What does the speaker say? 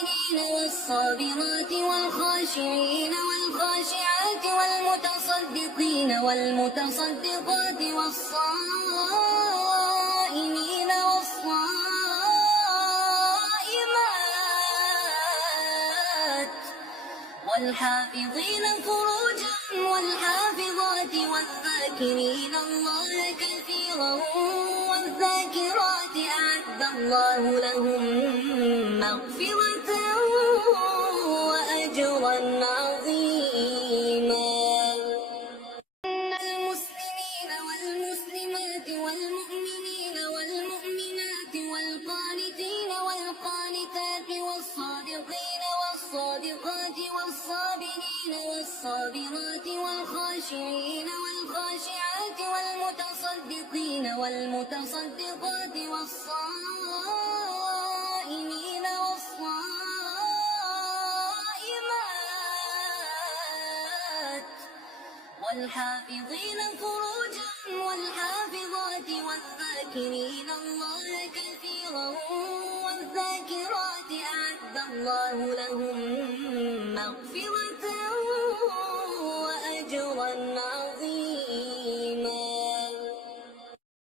والصابرين والصابرات والخاشعين والخاشعات والمتصدقين والمتصدقات والصائمين والصائمات والحافظين فروجهم والحافظات والذاكرين الله كثيرا والذاكرات أعد الله لهم مغفرة وأجرا عظيما. إن المسلمين والمسلمات والمؤمنين والمؤمنات والقانتين والقانتات والصادقين والصادقات والصابرين والصابرات والخاشعين والخاشعات والمتصدقين والمتصدقات والصائمين والصائمات والحافظين فروجهم والحافظات والذاكرين الله كثيرا والذاكرات أعد الله لهم مغفرة